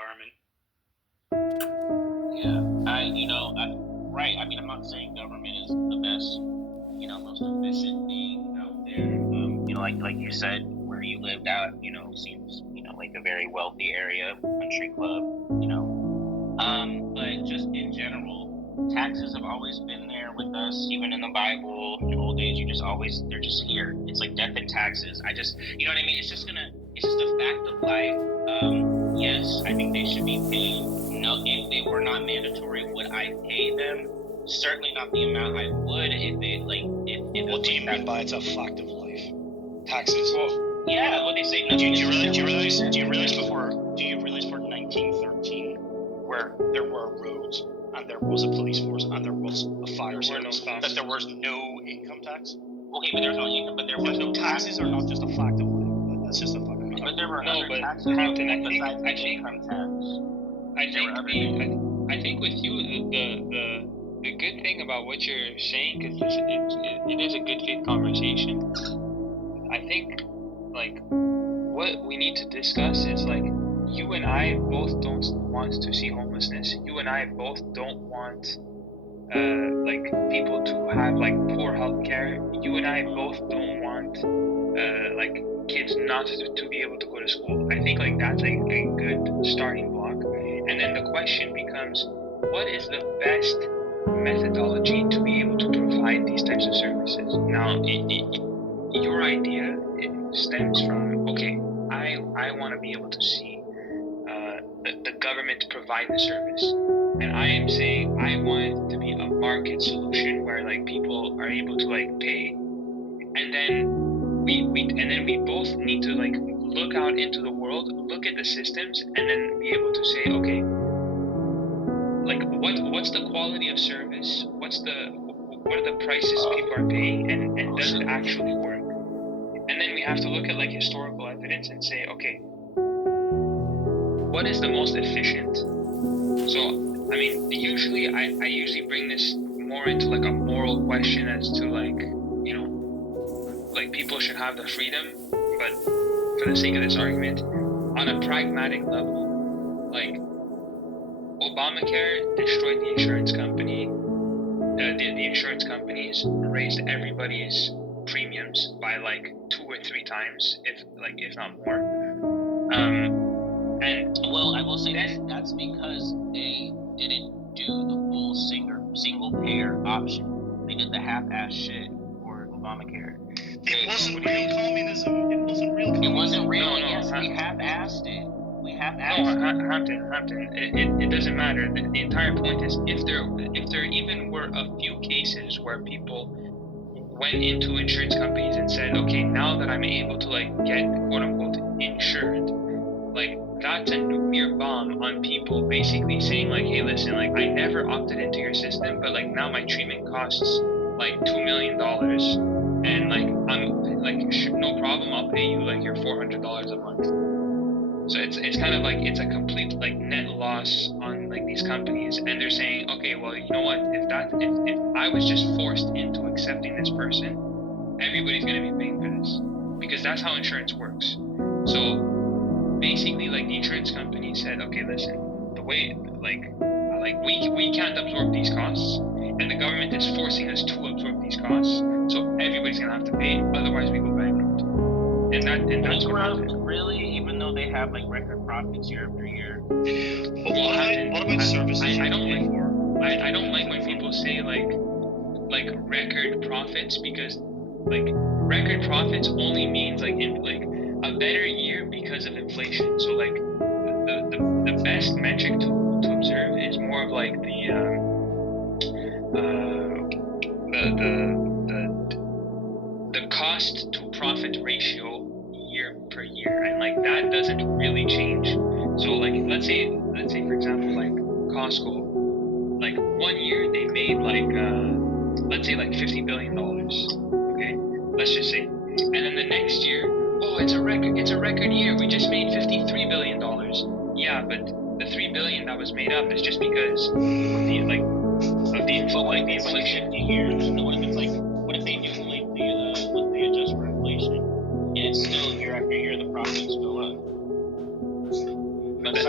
environment. Yeah, right. I mean, I'm not saying government is the best, most efficient thing out there. Like you said, where you lived out, seems, like a very wealthy area, country club, but just in general, taxes have always been there with us, even in the Bible. In old age, they're just here. It's like death and taxes. You know what I mean? It's just a fact of life. Yes, I think they should be paid. No, if they were not mandatory, would I pay them? Certainly not the amount I would if they What do you mean by it's a fact of life? Taxes? Well, yeah, what they say. Do you realize before 1913, where there were roads and there was a police force and there was a fire service, that there was no income tax? Okay, but there was no income, but there was no taxes are not just a fact of life. That's just a fact of life. But there were other taxes besides the income tax. I think with you, the good thing about what you're saying, because it is a good faith conversation. I think what we need to discuss is you and I both don't want to see homelessness. You and I both don't want people to have poor health care. You and I both don't want kids not to be able to go to school. I think that's a good starting block. And then the question becomes, what is the best methodology to be able to provide these types of services? Now, your idea, it stems from, okay, I want to be able to see the government provide the service. And I am saying I want it to be a market solution where people are able to pay. And then we both need to look out into the world, look at the systems, and then be able to say, okay, what's the quality of service? What are the prices people are paying, and does it actually work? And then we have to look at historical evidence and say, okay, what is the most efficient? So, I mean, usually I usually bring this more into a moral question as to people should have the freedom, but for the sake of this argument, on a pragmatic level, Obamacare destroyed the insurance company. The insurance companies raised everybody's premiums by 2 or 3 times, if not more. And well, I will say that's because they didn't do the full single payer option. They did the half-ass shit for Obamacare. It wasn't real communism. It wasn't real. Yes, we half-assed it. Hampton. It doesn't matter. The entire point is, if there even were a few cases where people went into insurance companies and said, okay, now that I'm able to get quote unquote insured, that's a nuclear bomb on people basically saying hey, listen, I never opted into your system, but now my treatment costs $2 million, and I'm no problem, I'll pay you your $400 a month. So it's kind of it's a complete net loss on these companies, and they're saying, okay, well, you know what, if I was just forced into accepting this person, everybody's going to be paying for this, because that's how insurance works. So basically the insurance company said, okay, listen, the way we can't absorb these costs, and the government is forcing us to absorb these costs, so everybody's going to have to pay, otherwise we go bankrupt. And that's what happened. Really, even though they have record profits year after year. What about services? I don't like when people say record profits, because record profits only means in a better year because of inflation. So the best metric to observe is more of the cost to profit ratio year per year, and that doesn't really change. So let's say for example Costco, 1 year they made let's say $50 billion, okay, let's just say, and then the next year, oh, it's a record year, we just made $53 billion. Yeah, but the $3 billion that was made up is just because of the inflation. 50 years, what if they do what they adjust for inflation, and it's still year after year the profits go up?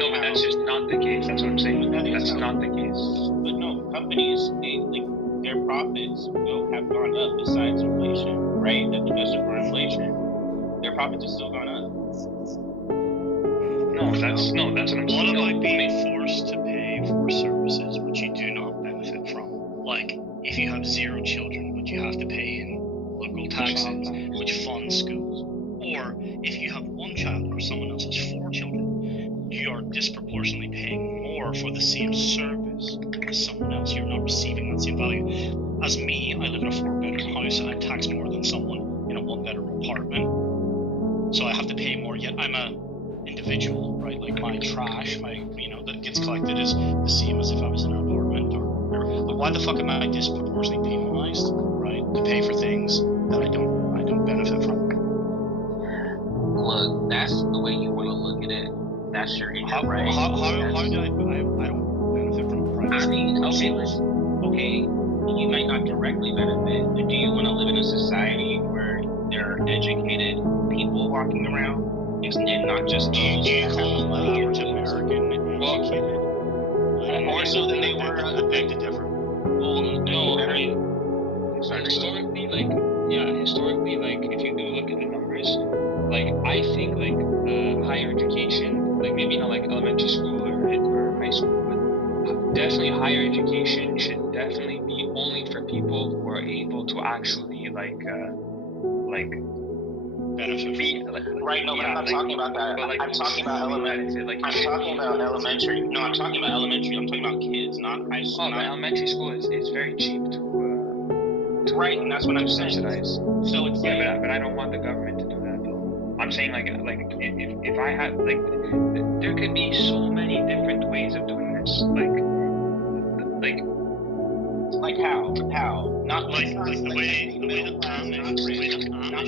somehow. No, but that's just not the case. That's what I'm saying. That's not the case. But no, companies, their profits have gone up besides inflation, right? Adjusted for inflation, their profits have still gone up. That's what I'm What saying. about being forced to pay for services which you do not benefit from? Like, if you have 0 children, but you have to pay in local taxes, which fund schools. Or if you have 1 child or someone else has 4 children, you are disproportionately paying more for the same service as someone else. You're not receiving that same value. As me, I live in a 4-bedroom house and I'm taxed more than someone in a 1-bedroom apartment. So I have to pay more, yet I'm a individual, right? Like my trash, that gets collected is the same as if I was in an apartment or like, why the fuck am I disproportionately penalized, right? To pay for things that I don't benefit from. Look, that's the way you want to look at it. That's your right. How do I don't benefit from private? I mean, okay, you might not directly benefit, but do you want to live in a society where there are educated people walking around? And not just do you call the average American educated? More so than they were. I beg to differ. Well, no, I mean, historically, if you do look at the numbers, like, I think, like, higher education, like, maybe not like elementary school or high school, but definitely higher education should definitely be only for people who are able to actually, benefit. Right, no, but I'm not talking about that. I'm talking about elementary. I'm talking about elementary. No, I'm talking about elementary. I'm talking about kids, not high school. Oh, but elementary school is very cheap to right, and that's what I'm saying. Subsidize. So it's but I don't want the government to do that though. I'm saying if I had there could be so many different ways of doing this. Like how? Not the way the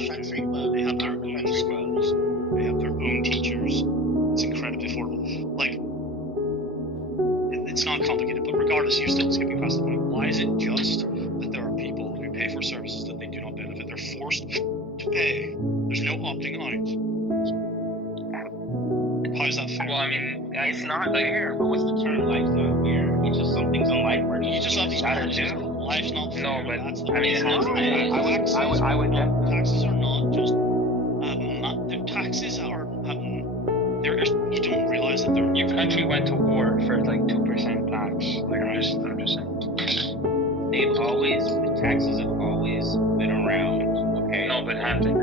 country club. They have their own schools. They have their own teachers. It's incredibly affordable. Like, it's not complicated, but regardless, you're still skipping past the point. Why is it just that there are people who pay for services that they do not benefit? They're forced to pay. There's no opting out. How is that fair? Well, I mean, it's not fair. But what's the term? Life's not fair. It's just some things in life where you just have these policies. Life's not fair. No, but that's the I mean, it's not. I would taxes are not just taxes are you don't realize that your country went to war for like 2% tax. Like, I'm just saying. The taxes have always been around. Okay. No, but Hampton.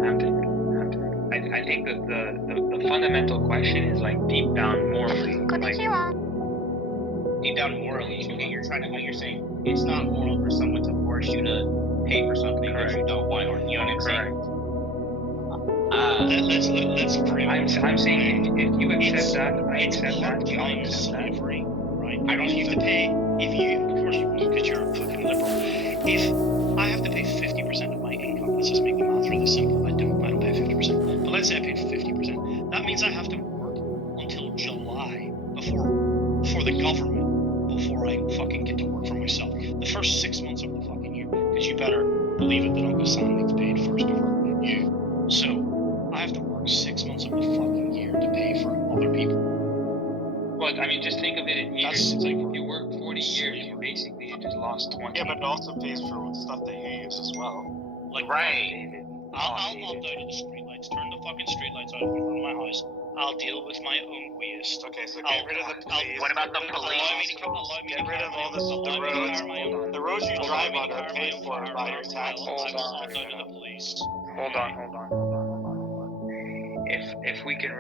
I think that the fundamental question is, like, deep down morally. Deep down morally, okay, you're saying it's not moral for someone to force you to pay for something that you don't want, or you know what I'm saying? Let's frame. I'm saying if you accept that, I accept that. You all accept slavery, right? I don't have to pay of course you won't, because you're a fucking liberal. If I have to pay 50% of my income, let's just make the math really simple. I don't pay 50%, but let's say I pay 50%. That means I have to work until July for the government before I fucking get to work for myself. The first 6 months of the fucking year, because you better believe it that Uncle Sam gets paid first before you. So I have to work 6 months of the fucking year to pay for other people. Well, I mean, just think of it in years. It's like if you work 40 years, you just lost 20. Yeah, but it also pays for stuff that you use as well. Like, right. I'll opt out of the streetlights. Turn the fucking streetlights out in front of my house. I'll deal with my own waste. Okay, so get rid of the police. What about the police? Get rid of all the roads. The roads you drive on are paid for by your taxes. Hold on. If we can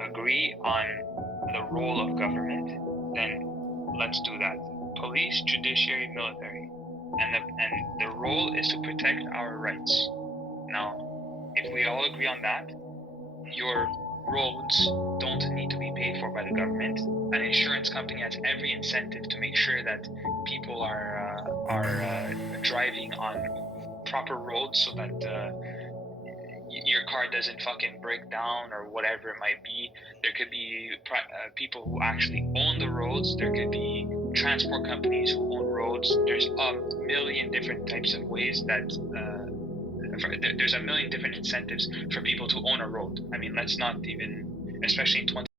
agree on the role of government, then let's do that. Police, judiciary, military, and the role is to protect our rights. Now, if we all agree on that, your roads don't need to be paid for by the government. An insurance company has every incentive to make sure that people are driving on proper roads so that your car doesn't fucking break down or whatever it might be. There could be people who actually own the roads. There could be transport companies who own roads. There's a million different types of ways that there's a million different incentives for people to own a road. I mean, let's not even especially in 20.